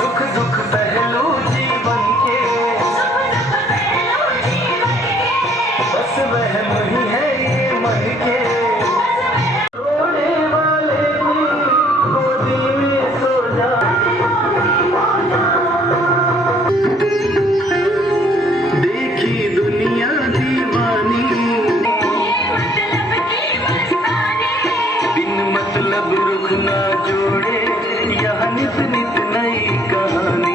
सुख दुख पहलू जीवन के, बस वहम ही है ये मन के। रोने वाले की गोदी में सो जा, देखी दुनिया दीवानी, बिन मतलब रुख ना जोड़े, यह नित नित नई कहानी।